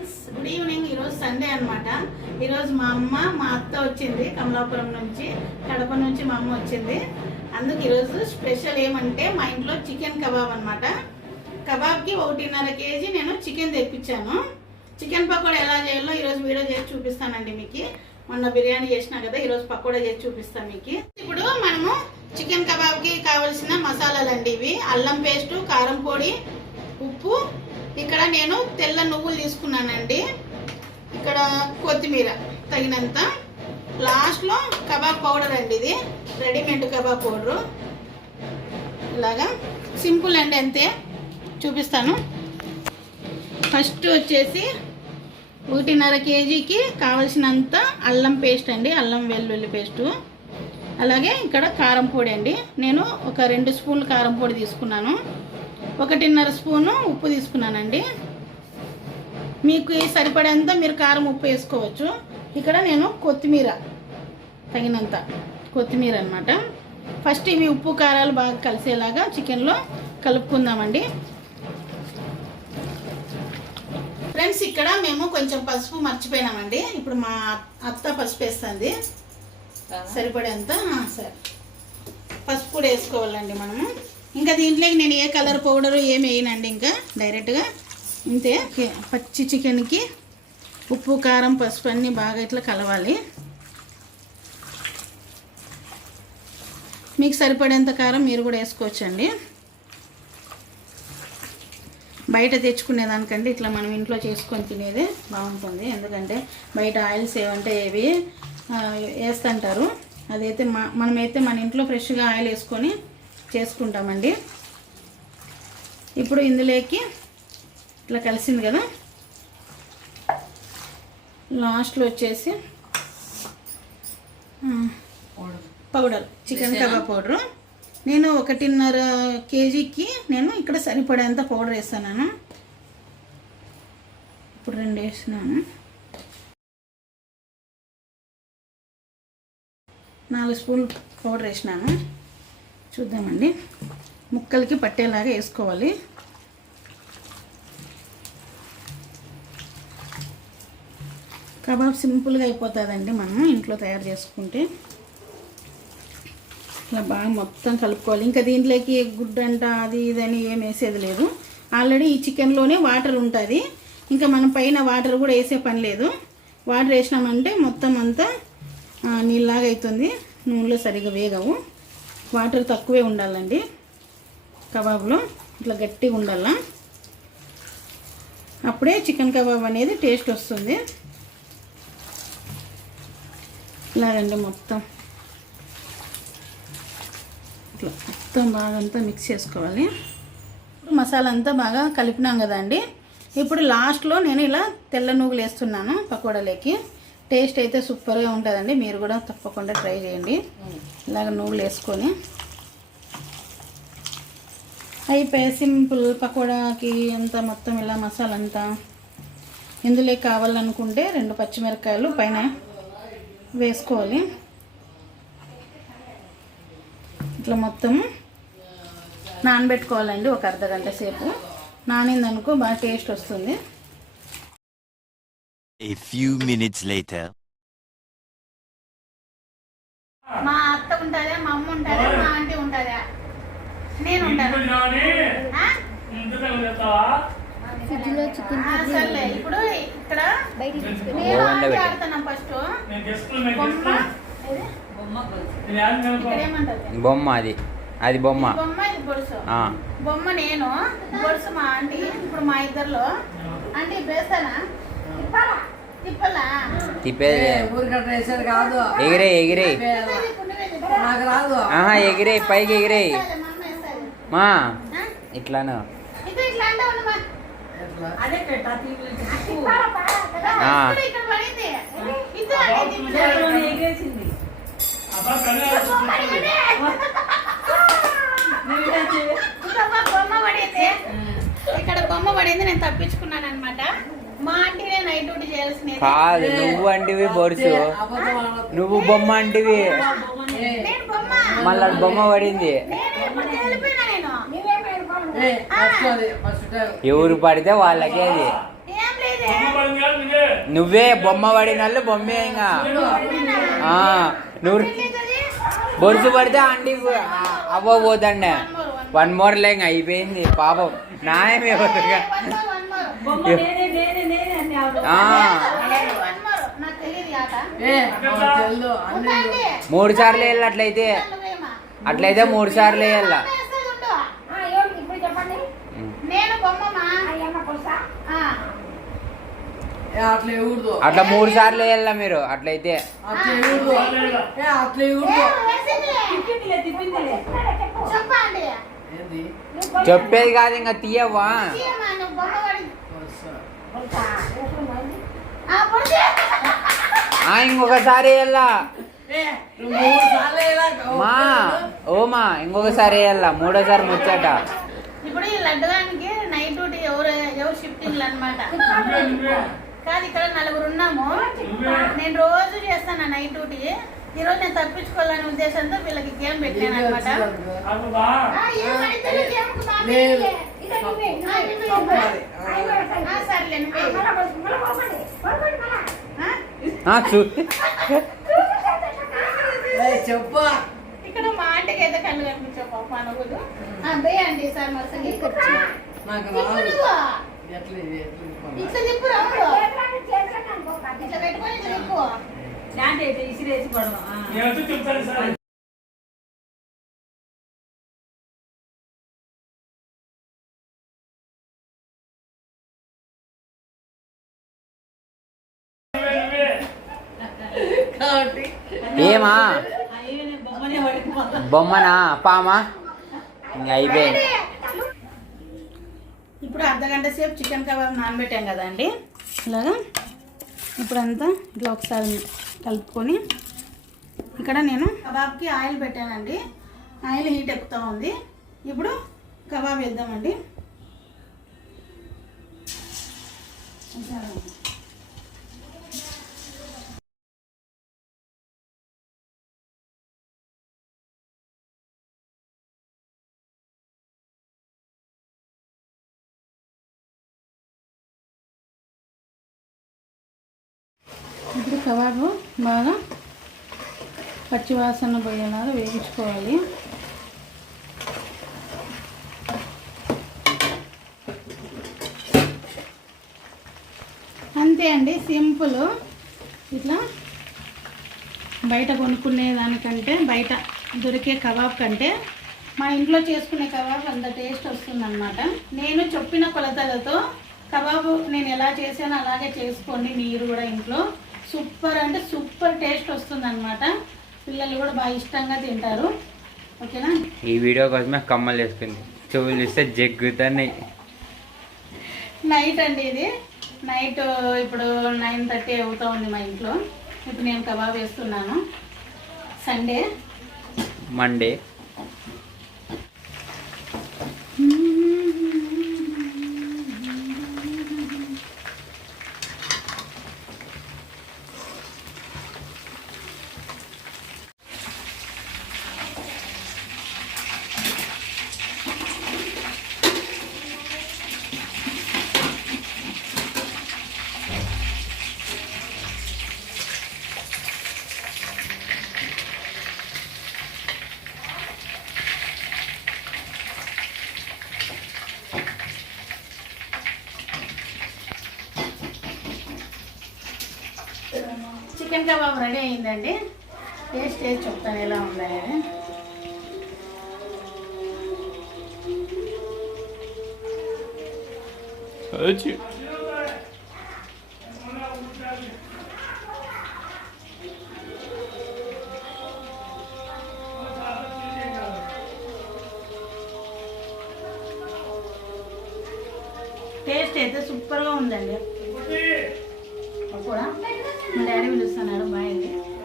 Friends good evening ఈరోజు Sunday అనమాట ఈరోజు మా అమ్మ మా అత్త వచ్చింది కమలాపురం నుంచి కడప నుంచి మా అమ్మ వచ్చింది. అందుకు ఈరోజు స్పెషల్ ఏమంటే మా ఇంట్లో చికెన్ కబాబ్ అనమాట కబాబ్కి ఒకటిన్నర కేజీ నేను చికెన్ తెప్పించాను. చికెన్ పకోడా ఎలా చేయాలో ఈరోజు వీడియో చేసి చూపిస్తానండి మీకు. మొన్న బిర్యానీ చేసినా కదా ఈరోజు పకోడా చేసి చూపిస్తాను మీకు. ఇప్పుడు మనము చికెన్ కబాబ్కి కావాల్సిన మసాలాలు అండి ఇవి. అల్లం పేస్టు కారం పొడి ఉప్పు ఇక్కడ నేను తెల్ల నువ్వులు తీసుకున్నానండి. ఇక్కడ కొత్తిమీర తగినంత. లాస్ట్లో కబాబ్ పౌడర్ అండి ఇది. Readymade kebab powder. ఇలాగా సింపుల్ అండి అంతే చూపిస్తాను. ఫస్ట్ వచ్చేసి ఒకటిన్నర కేజీకి కావలసినంత అల్లం పేస్ట్ అండి అల్లం వెల్లుల్లి పేస్టు. అలాగే ఇక్కడ కారం పొడి అండి. నేను ఒక రెండు స్పూన్లు కారం పొడి తీసుకున్నాను. ఒకటిన్నర స్పూను ఉప్పు తీసుకున్నానండి. మీకు ఈ సరిపడేంత మీరు కారం ఉప్పు వేసుకోవచ్చు. ఇక్కడ నేను కొత్తిమీర తగినంత కొత్తిమీర అనమాట ఫస్ట్ ఇవి ఉప్పు కారాలు బాగా కలిసేలాగా చికెన్లో కలుపుకుందామండి. ఫ్రెండ్స్ ఇక్కడ మేము కొంచెం పసుపు మర్చిపోయినామండి. ఇప్పుడు మా అత్త పసుపు వేస్తుంది. సరిపడేంత? సరే. పసుపు కూడా వేసుకోవాలండి మనము. ఇంకా దీంట్లోకి నేను ఏ కలర్ పౌడరు ఏమి వేయనండి ఇంకా డైరెక్ట్గా. ఇంతే పచ్చి చికెన్కి ఉప్పు కారం పసుపు అన్నీ బాగా ఇట్లా కలవాలి. మీకు సరిపడేంత కారం మీరు కూడా వేసుకోవచ్చండి. బయట తెచ్చుకునేదానికంటే ఇట్లా మనం ఇంట్లో చేసుకొని తినేదే బాగుంటుంది. ఎందుకంటే బయట ఆయిల్స్ ఏమంటే ఏవి వేస్తుంటారు. అదైతే మా మనమైతే మన ఇంట్లో ఫ్రెష్గా ఆయిల్ వేసుకొని చేసుకుంటామండి. ఇప్పుడు ఇందులోకి ఇట్లా కలిసింది కదా? లాస్ట్లో వచ్చేసి పౌడర్ చికెన్ కబాబ్ పౌడరు. నేను ఒకటిన్నర కేజీకి నేను ఇక్కడ సరిపడేంత పౌడర్ వేస్తాను ఇప్పుడు రెండు వేసినాను నాలుగు స్పూన్ పౌడర్ వేసినాను. చూద్దామండి. ముక్కలకి పట్టేలాగా వేసుకోవాలి. కబాబ్ సింపుల్గా అయిపోతుందండి మనం ఇంట్లో తయారు చేసుకుంటే. ఇలా బాగా మొత్తం కలుపుకోవాలి. ఇంకా దీంట్లోకి గుడ్డంట అది ఇదని ఏం వేసేది లేదు. ఆల్రెడీ ఈ చికెన్లోనే వాటర్ ఉంటుంది. ఇంకా మనం పైన వాటర్ కూడా వేసే పని లేదు. వాటర్ వేసినామంటే మొత్తం అంతా నీళ్ళలాగా అవుతుంది. నూనెలో సరిగా వేగవు. వాటర్ తక్కువే ఉండాలండి. కబాబ్లో ఇట్లా గట్టిగా ఉండాల. అప్పుడే చికెన్ కబాబ్ అనేది టేస్ట్ వస్తుంది. ఇలాగండి మొత్తం. ఇట్లా మొత్తం బాగా అంతా మిక్స్ చేసుకోవాలి. ఇప్పుడు మసాలా అంతా బాగా కలిపినాం కదండి. ఇప్పుడు లాస్ట్లో నేను ఇలా తెల్ల నువ్వులు వేస్తున్నాను పకోడాలోకి. టేస్ట్ అయితే సూపర్గా ఉంటుందండి. మీరు కూడా తప్పకుండా ట్రై చేయండి. ఇలాగ నువ్వులు వేసుకొని. అయిపోయి సింపుల్ పకోడాకి అంతా మొత్తం ఇలా మసాలా అంతా ఇందులో కావాలనుకుంటే రెండు పచ్చిమిరపకాయలు పైన వేసుకోవాలి. ఇట్లా మొత్తం నానబెట్టుకోవాలండి ఒక అర్ధ గంట సేపు. నానిందనుకో బాగా టేస్ట్ వస్తుంది. A few minutes later. మా అత్త ఉంటుందా మా అమ్మ ఉంటుందా మా ఆంటీ ఉంటుందా? నేను ఉంటాను సర్లే ఇప్పుడు ఇక్కడ నేను ఆంటీ ఆడుతున్నాం ఫస్ట్. బొమ్మ? బొమ్మ అది. అది బొమ్మ. బొమ్మ ఇది. బొమ్మ నేను బొడుసు మా ఆంటీ ఇప్పుడు మా ఇద్దరిలో. ఆంటీ తిప్పలా తిప్పేది. ఎగిరే ఎగిరే. నాకు రాదు. ఆహా ఎగిరే పైకి ఎగిరే. మా? ఇట్లాను. ఇక్కడ బొమ్మ పడింది. నేను తప్పించుకున్నాను అనమాట కాదు నువ్వు అంటివి బొరుసు. నువ్వు బొమ్మ అంటివి. నేను బొమ్మ. మళ్ళీ బొమ్మ పడింది. ఎవరు పడితే వాళ్ళకే అది. ఏం లేదే. నువ్వే బొమ్మ పడినళ్ళు బొమ్మే ఇంకా. ఆ, నువ్వు బొరుసు పడితే ఆంటీ అవ్వ పోతండే వన్ మోర్ లేక అయిపోయింది పాపం. నాయమే మూడు సార్లు వెళ్ళి అట్లయితే? అట్లయితే మూడు సార్లు వేయాల? అట్లా మూడు సార్లు వేయాల మీరు? అట్లయితే. చెప్పేది కాదు ఇంకా తీయవ్వా? ఇంకొకసారి వేయలేక మా ఓమా ఇంకొకసారి వేయాల మూడోసారి ముచ్చట. ఇప్పుడు ఈ లడ్డుగానికి నైట్ డ్యూటీ ఎవరు ఎవరు షిఫ్టింగ్లు అనమాట కాదు ఇక్కడ నలుగురు ఉన్నాము. నేను రోజు చేస్తాను నైట్ డ్యూటీ. ఈ రోజు నేను తప్పించుకోవాలనే ఉద్దేశంతో వీళ్ళకి గేమ్ పెట్టాను అనమాట చెప్పు. ఇక్కడ మా ఆంటీకి అయితే కళ్ళు కనిపించావు పాప సార్ నువ్వు. ఎట్లా ఇది, ఎట్లా ఇది? ఇట్లా తిప్పు రాముడు ఇట్లా పెట్టుకొని ఇట్లా అయితే ఇసిరేసి పడవ ఏమా బొమ్మనా? పామా? ఇంకా అయిపోయింది ఇప్పుడు అర్ధ గంట సేపు చికెన్ కబాబ్ నానబెట్టాం కదండి. ఇలాగా ఇప్పుడంతా ఇట్లా ఒకసారి కలుపుకొని ఇక్కడ నేను కబాబ్కి ఆయిల్ పెట్టానండి. ఆయిల్ హీట్ ఎక్కుతూ ఉంది. ఇప్పుడు కబాబ్ వేద్దామండి. ఇప్పుడు కబాబు బాగా పచ్చివాసన పోయేలాగా వేయించుకోవాలి. అంతే అండి సింపుల్. ఇట్లా బయట కొనుక్కునే దానికంటే బయట దొరికే కబాబ్ కంటే మా ఇంట్లో చేసుకునే కబాబ్ అంత టేస్ట్ వస్తుందన్నమాట. నేను చెప్పిన కొలతలతో కబాబు నేను ఎలా చేశానో అలాగే చేసుకోండి మీరు కూడా ఇంట్లో. సూపర్ అంటే సూపర్ టేస్ట్ వస్తుందన్నమాట. పిల్లలు కూడా బాగా ఇష్టంగా తింటారు. ఓకేనా? ఈ వీడియో కోసమే కమ్మలు వేసుకుంది. చెవులు చూస్తే జగ్గుతున్నాయి. నైట్ అండి ఇది. నైట్ ఇప్పుడు నైన్ థర్టీ అవుతా ఉంది మా ఇంట్లో. ఇప్పుడు నేను కబాబ్ వేస్తున్నాను. Sunday Monday chicken kebab ready అయిందండి టేస్ట్ చేసి చెప్తాను ఎలా ఉందని టేస్ట్ అయితే సూపర్గా ఉందండి.